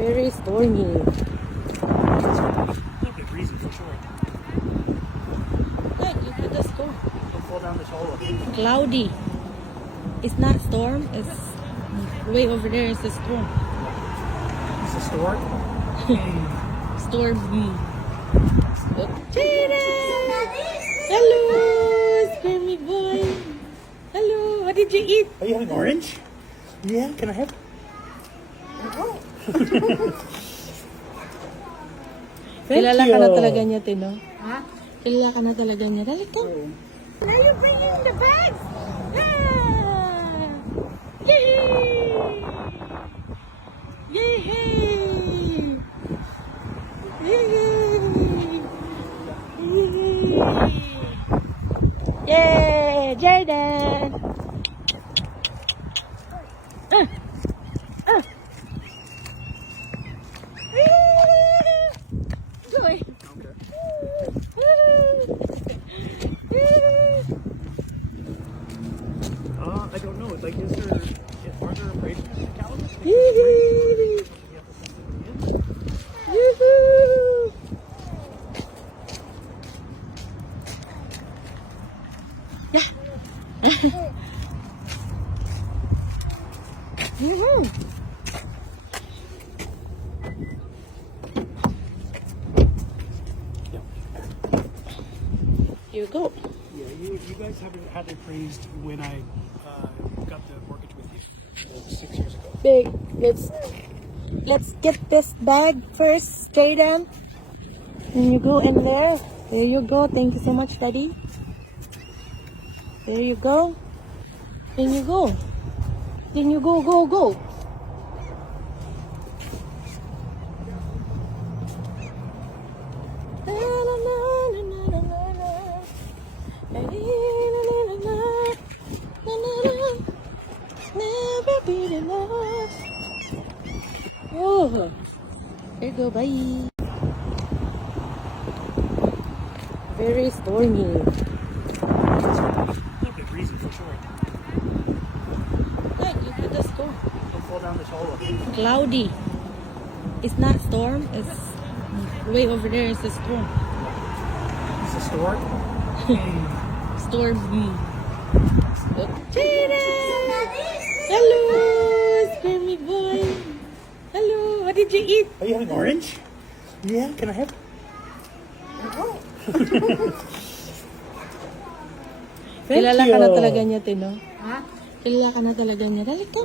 Very stormy. A little bit breezy for sure. Look at the storm. Don't fall down this hole. Cloudy. It's not storm. It's way over there. It's a storm. It's a store. Stormy. Jaden! Hello, Squirmy boy. Hello. What did you eat? Are you having orange? Yeah, can I have? Kilala ka na talaga niya, Tino. Ha? Kilala ka na talaga niya. Dali ka. Are you bringing the bags? Ah! Yay! Yay! Yay! Yay! Jaden! Joy! I don't know. Like, are there abrasions in Kalamazoo? Yoo-hoo! Yeah. Yoo-hoo! Here you go. Yeah, you guys haven't had it appraised when I got the mortgage with you 6 years ago. Big. Let's get this bag first, Jaden. And you go in there. There you go. Thank you so much, Daddy. There you go. Then you go. Then you go, go, go. Never be enough. Oh, there you go. Bye. Very stormy. A little bit breezy for sure. Look at the storm. Don't fall down this hole. Cloudy. It's not storm. It's way over there. It's a storm. It's a store. Stormy. Jaden! Hello, Squirmy boy. Hello. What did you eat? Are you having orange? Yeah, can I have? Kilala ka na talaga niya, Tino. Ha? Kilala ka na talaga niya. Dali ka.